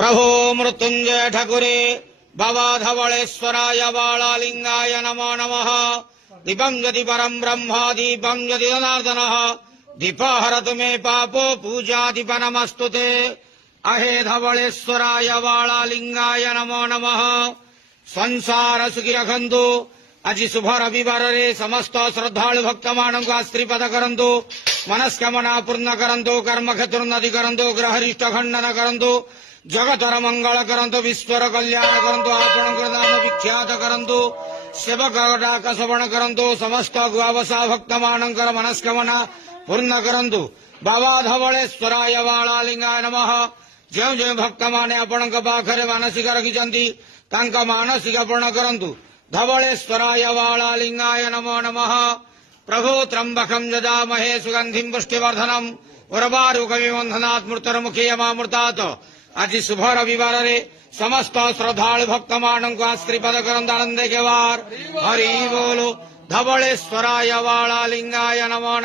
प्रभो मृत्युंजय ठाकुरे बाबा धवलेश्वराय बालालिंगाय नमो नमः। दीपं यदि परं ब्रह्म दीपं यदि जनार्दनः दीपहरतु मे पापो पूजा दीप नमस्तुते। अहे धवलेश्वराय बालालिंगाय नमो नमः। संसार सुखी रखंतु। आज शुभ रविवार रे समस्त श्रद्धालु भक्त मानक आश्रीपद करंतु। मनस्कामना पूर्ण करंतु। कर्म क्षेत्रोन्नति करंतु। ग्रहरिष्ट खंडन करंतु। जगतर मंगल करंतु। विश्वर कल्याण करंतु। आपणकर नाम विख्यात करंतु। सेवक डाक श्रवण करंतु। समस्त गुआवसा भक्त मानकर मनस्कामना पूर्ण करंतु। बाबा धवलेश्वराय बालालिंगाय नमः। जो जो भक्त माने आपणक पाखरे मानसिक रखिचंती तांक मानसिक पूर्ण करंतु। धवलेश्वराय बालालिंगाय नमो नमः। प्रभो त्र्यंबकं यजामहे सुगंधिं पुष्टिवर्धनम् उर्वारुकमिव बन्धनात् मृत्युर्मुखे यमामृतात्। आज शुभ रविवार रे समस्त श्रद्धालु भक्त मानक आश्रीपद करंतु। आनंदे के वार हरि बोलो। धवलेश्वराय बालालिंगाय नमो नमः।